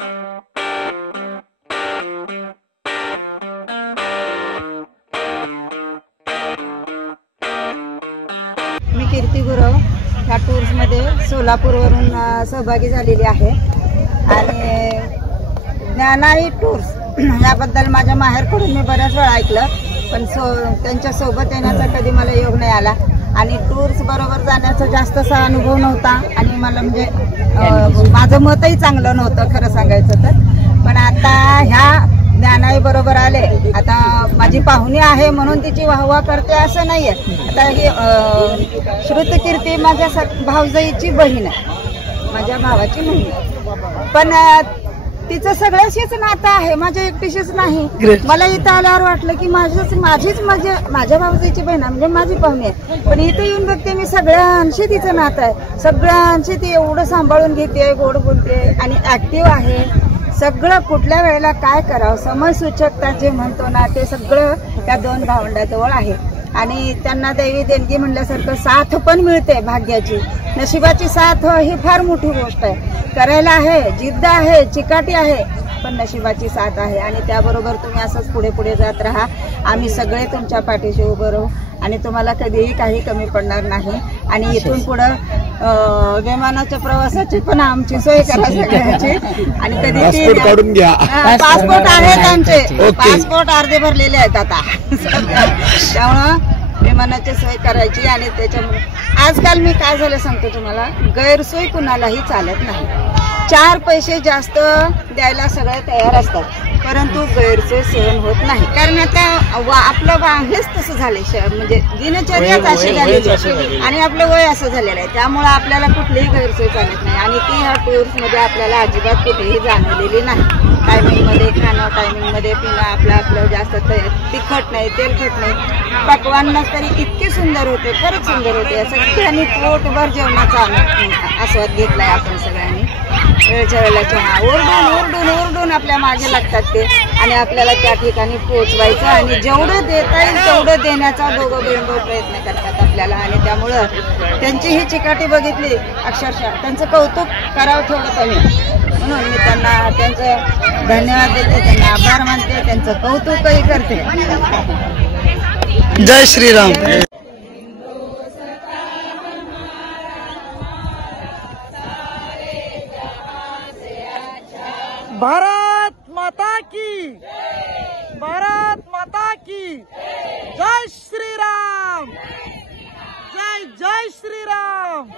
मी कीर्ती गुरव ह्या टूर्समध्ये सोलापूरवरून सहभागी झालेली आहे आणि ज्ञानाई टूर्स याबद्दल माझ्या माहेरकडून मी बऱ्याच वेळा ऐकलं, पण त्यांच्या सोबत येण्याचा कधी मला योग नाही आला आणि टूर्स बरोबर जाण्याचा जास्तसा अनुभव नव्हता आणि मला म्हणजे माझं मतही चांगलं नव्हतं खरं सांगायचं तर. पण आता ह्या ज्ञानाई बरोबर आले, आता माझी पाहुणी आहे म्हणून तिची वाहवा करते असं नाहीये. आता ही श्रुतकीर्ती माझ्या भाऊजाईची बहीण आहे, माझ्या भावाची बहीण, पण तिचं सगळ्याशीच नातं आहे, माझ्या एकटीशीच नाही. मला इथं आल्यावर वाटलं की माझ्या भाऊजाईची बहीण म्हणजे माझी पाहुणी आहे, पण इथं येऊन बघते मी सगळ्यांशी तिचं नातं आहे, सगळ्यांशी ती एवढं सांभाळून घेते, गोड बोलते आणि ऍक्टिव्ह आहे. सगळं कुठल्या वेळेला काय करावं समयसूचकता जे म्हणतो ना ते सगळं त्या दोन भावंडाजवळ आहे आणि त्यांना दैवी देणगी म्हणल्यासारखं साथ पण मिळते. भाग्याची नशिबाची साथ ही फार मोठी गोष्ट आहे. करायला आहे, जिद्द आहे, चिकाटी आहे, पण नशिबाची साथ आहे आणि त्याबरोबर तुम्ही असंच पुढे पुढे जात राहा. आम्ही सगळे तुमच्या पाठीशी उभं राहू आणि तुम्हाला कधीही काही कमी पडणार नाही. आणि इथून पुढं विमानाच्या प्रवासाची पण आमची सोय करा सगळ्यांची. आणि कधी काढून घ्या, पासपोर्ट आहेत आमचे, पासपोर्ट अर्धे भरलेले आहेत आता त्यामुळं विमानाची सोय करायची. आणि त्याच्यामुळे आजकाल मी काय झालं सांगतो तुम्हाला, गैरसोय कुणालाही चालत नाही. 4 पैसे जास्त द्यायला सगळे तयार असतात, परंतु गैरसोय सहन होत नाही. कारण आता आपलं हेच तसं झाले, म्हणजे दिनचर्याच अशी झालेली आणि आपलं वय असं झालेलं आहे, त्यामुळे आपल्याला कुठलीही गैरसोय चालत नाही. आणि ती ह्या टूर्समध्ये आपल्याला अजिबात कुठेही जाणवलेली नाही. टायमिंगमध्ये खाणं, टायमिंगमध्ये पिणं, आपलं जास्त तिखट नाही, तेलखट नाही. पक्वान तरी इतके सुंदर होते, खरंच सुंदर होते. सगळ्यांनी पोटभर जेवणाचा आस्वाद घेतलाय आपण सगळ्यांनी. वेळच्या वेळेला चहा ओरडून आपल्या मागे लागतात ते आणि आपल्याला त्या ठिकाणी पोहोचवायचं आणि जेवढं देता येईल तेवढं देण्याचा दोघं बहीण प्रयत्न करतात आपल्याला. आणि त्यामुळं त्यांची ही चिकाटी बघितली, अक्षरशः त्यांचं कौतुक करावं थोडं कमी, म्हणून मी त्यांना त्यांचं धन्यवाद देते, त्यांना आभार मानते, त्यांचं कौतुकही करते. जय श्रीराम. भारत माता की, भारत माता की जय श्रीराम, जय जय श्रीराम.